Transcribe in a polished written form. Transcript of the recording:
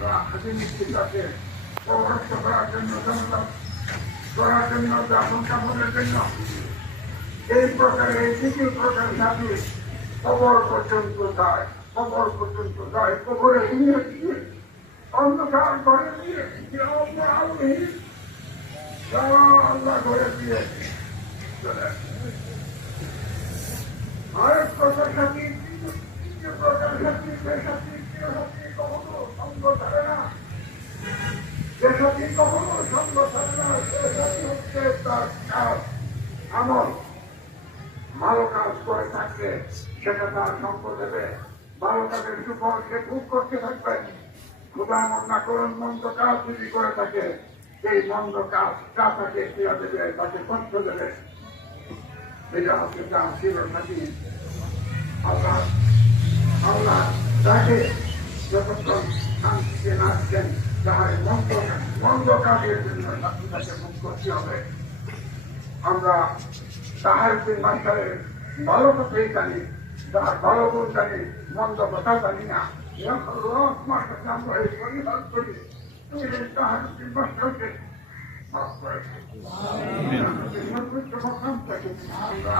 আমরা হাজিমিত্রিকাকে পৌরস্ত করার জন্য সংগ্রাম করার জন্য যাপন কাপড়ের জন্য এই প্রকারে এই দ্বিতীয় প্রকার জাতি কবর পর্যন্ত যায়, কবর পর্যন্ত যায়, কবরে নিয়ে গিয়ে অন্ধকার করে দিয়ে আল্লাহ করে দিয়ে আরেক প্রকার সাথী তৃতীয় প্রকার সাথী যে সাথী কখনো সঙ্গ ছাড়ে না, যে সাথী কখনো সঙ্গ ছাড়ে না, সে সাথী হচ্ছে তার কাজ আমল ভালো কাজ করে থাকবে সেটা তার সঙ্গ দেবে, ভালো কাজের সুফল সে ভোগ করতে থাকবে। খোদা এমন না করুন মন্দ কাজ যদি করে থাকে এই মন্দ কাজ তাকে ক্রিয়া দেবে, তাকে কষ্ট দেবে। এটা হচ্ছে তার ছিল নাকি আল্লাহ আল্লাহ তাকে যতক্ষণ শান্তিতে নাচছেন তাহার মন্দ কাজের জন্য তাকে মুখ করতে হবে। আমরা তাহার মাস্টারের ভালো কথাই জানি, তার ভালো গুণ জানি, মন্দ কথা জানি না। আমরা এই পরিবার করি তাহার মাস্টারকে মাফ করে